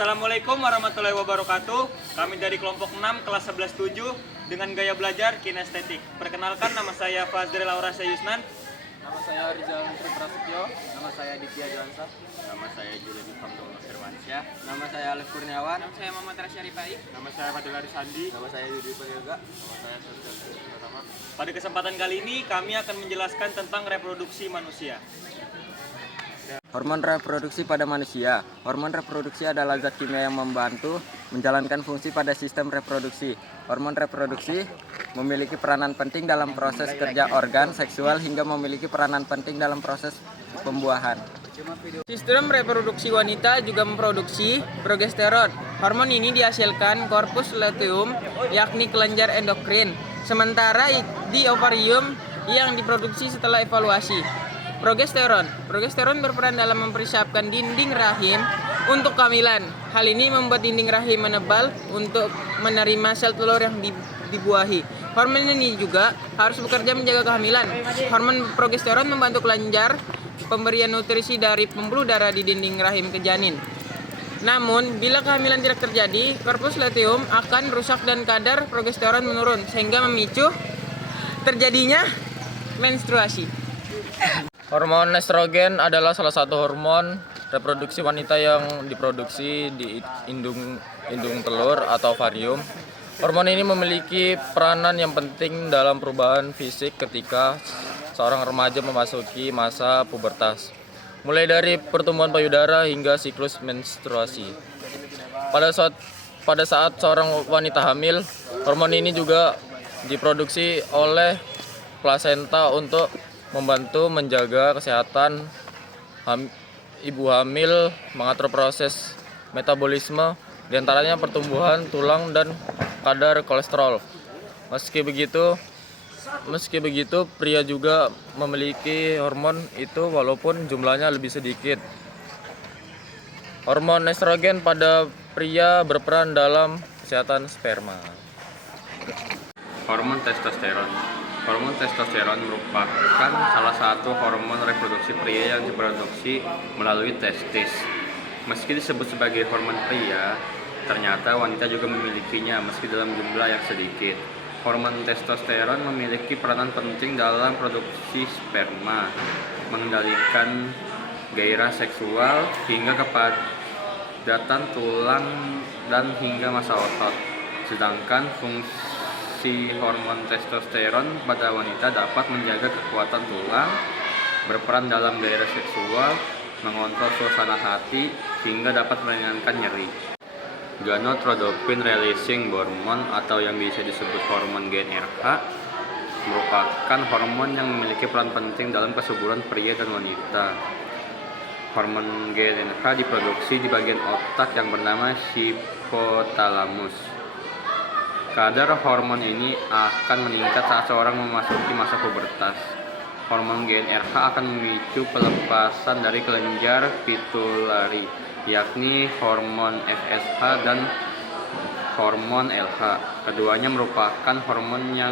Assalamualaikum warahmatullahi wabarakatuh. Kami dari kelompok 6 kelas 11-7 dengan gaya belajar kinestetik. Perkenalkan, nama saya Fazril Aurasya Yusnan. Nama saya Rizal Menteri Prasetyo. Nama saya Ditya Johansa. Nama saya Julius Hamdono Firmansyah. Nama saya Alif Kurniawan. Nama saya Muhammad Rasya Rifai. Nama saya Fadil Arisandi. Nama saya Yudi Prayoga. Nama saya Surya Pratama. Pada kesempatan kali ini kami akan menjelaskan tentang reproduksi manusia. Hormon reproduksi pada manusia. Hormon reproduksi adalah zat kimia yang membantu menjalankan fungsi pada sistem reproduksi. Hormon reproduksi memiliki peranan penting dalam proses kerja organ seksual hingga memiliki peranan penting dalam proses pembuahan. Sistem reproduksi wanita juga memproduksi progesteron. Hormon ini dihasilkan korpus luteum, yakni kelenjar endokrin, sementara di ovarium yang diproduksi setelah evaluasi. Progesteron berperan dalam mempersiapkan dinding rahim untuk kehamilan. Hal ini membuat dinding rahim menebal untuk menerima sel telur yang dibuahi. Hormon ini juga harus bekerja menjaga kehamilan. Hormon progesteron membantu kelenjar pemberian nutrisi dari pembuluh darah di dinding rahim ke janin. Namun, bila kehamilan tidak terjadi, korpus luteum akan rusak dan kadar progesteron menurun sehingga memicu terjadinya menstruasi. Hormon estrogen adalah salah satu hormon reproduksi wanita yang diproduksi di indung telur atau ovarium. Hormon ini memiliki peranan yang penting dalam perubahan fisik ketika seorang remaja memasuki masa pubertas, mulai dari pertumbuhan payudara hingga siklus menstruasi. Pada saat seorang wanita hamil, hormon ini juga diproduksi oleh plasenta untuk membantu menjaga kesehatan ibu hamil, mengatur proses metabolisme, diantaranya pertumbuhan tulang dan kadar kolesterol. Meski begitu, pria juga memiliki hormon itu walaupun jumlahnya lebih sedikit. Hormon estrogen pada pria berperan dalam kesehatan sperma. Hormon testosteron. Hormon testosteron merupakan salah satu hormon reproduksi pria yang diproduksi melalui testis. Meski disebut sebagai hormon pria, ternyata wanita juga memilikinya meski dalam jumlah yang sedikit. Hormon testosteron memiliki peranan penting dalam produksi sperma, mengendalikan gairah seksual hingga kepadatan tulang dan hingga massa otot. Sedangkan fungsi hormon testosteron pada wanita dapat menjaga kekuatan tulang, berperan dalam gairah seksual, mengontrol suasana hati, hingga dapat meringankan nyeri. Gonadotropin releasing hormone atau yang bisa disebut hormon GnRH merupakan hormon yang memiliki peran penting dalam kesuburan pria dan wanita. Hormon GnRH diproduksi di bagian otak yang bernama hipotalamus. Kadar hormon ini akan meningkat saat seorang memasuki masa pubertas. Hormon GnRH akan memicu pelepasan dari kelenjar pituitari, yakni hormon FSH dan hormon LH. Keduanya merupakan hormon yang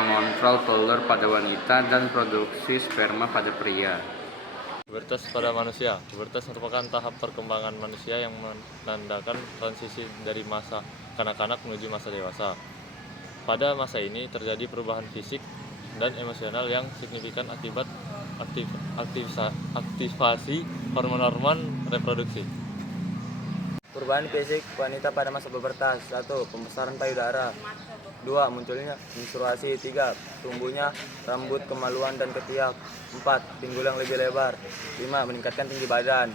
mengontrol telur pada wanita dan produksi sperma pada pria. Pubertas pada manusia. Pubertas merupakan tahap perkembangan manusia yang menandakan transisi dari masa kanak-kanak menuju masa dewasa. Pada masa ini terjadi perubahan fisik dan emosional yang signifikan akibat aktivasi hormon-hormon reproduksi. Perubahan fisik wanita pada masa pubertas. 1. Pembesaran payudara. 2. Munculnya menstruasi. 3. Tumbuhnya rambut, kemaluan, dan ketiak. 4. Pinggul yang lebih lebar. 5. Meningkatkan tinggi badan.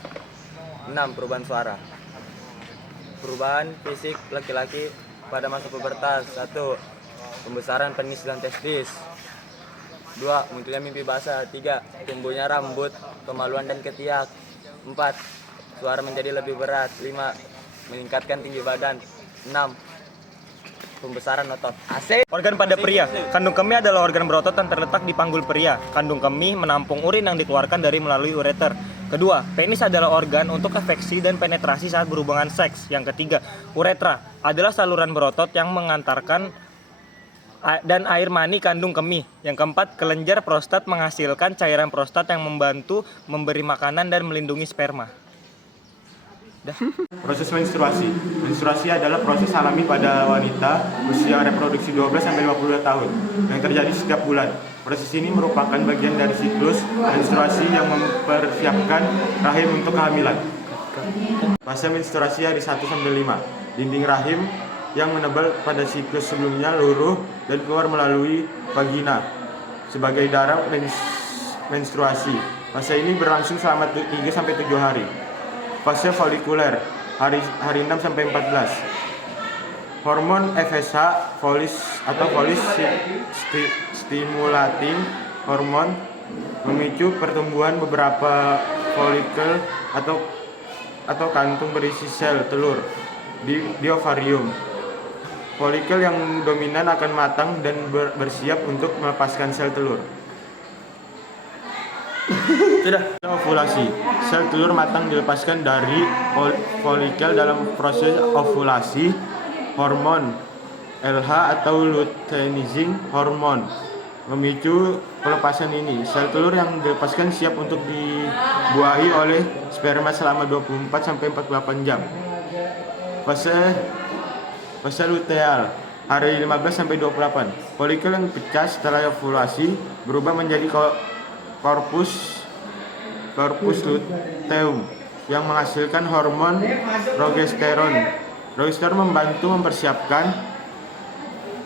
6. Perubahan suara. Perubahan fisik laki-laki pada masa pubertas. 1. Pembesaran penis dan testis. 2. Munculnya mimpi basah. 3. Tumbuhnya rambut, kemaluan, dan ketiak. 4. Suara menjadi lebih berat. 5. Meningkatkan tinggi badan. 6. Pembesaran otot. Asik. Organ pada pria. Kandung kemih adalah organ berotot yang terletak di panggul pria. Kandung kemih menampung urin yang dikeluarkan dari melalui ureter. Kedua, penis adalah organ untuk afeksi dan penetrasi saat berhubungan seks. Yang ketiga, uretra adalah saluran berotot yang mengantarkan dan air mani kandung kemih. Yang keempat, kelenjar prostat menghasilkan cairan prostat yang membantu memberi makanan dan melindungi sperma. Proses menstruasi. Menstruasi adalah proses alami pada wanita usia reproduksi 12-52 tahun yang terjadi setiap bulan. Proses ini merupakan bagian dari siklus menstruasi yang mempersiapkan rahim untuk kehamilan. Fase menstruasi hari 1-5. Dinding rahim yang menebal pada siklus sebelumnya luruh dan keluar melalui vagina sebagai darah menstruasi. Fase ini berlangsung selama 3-7 hari. Fase folikuler hari 6-14. Hormon FSH, folis stimulating hormon memicu pertumbuhan beberapa folikel atau kantung berisi sel telur di ovarium. Folikel yang dominan akan matang dan bersiap untuk melepaskan sel telur. Sudah. Ovulasi. Sel telur matang dilepaskan dari folikel dalam proses ovulasi. Hormon LH atau luteinizing hormon memicu pelepasan ini. Sel telur yang dilepaskan siap untuk dibuahi oleh sperma selama 24-48 jam. Fase luteal hari 15-28. Folikel yang pecah setelah ovulasi berubah menjadi korpus luteum yang menghasilkan hormon progesteron. Progesteron membantu mempersiapkan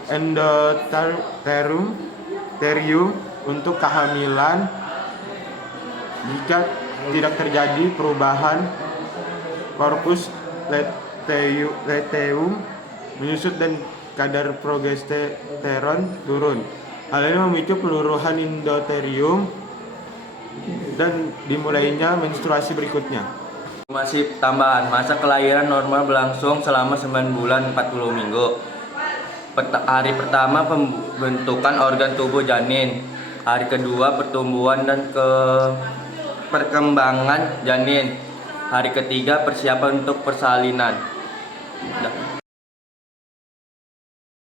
endothelium untuk kehamilan. Jika tidak terjadi perubahan, korpus luteum menyusut dan kadar progesteron turun. Hal ini memicu peluruhan endothelium dan dimulainya menstruasi berikutnya. Masih tambahan, masa kelahiran normal berlangsung selama 9 bulan 40 minggu. Hari pertama pembentukan organ tubuh janin. Hari kedua pertumbuhan dan perkembangan janin. Hari ketiga persiapan untuk persalinan.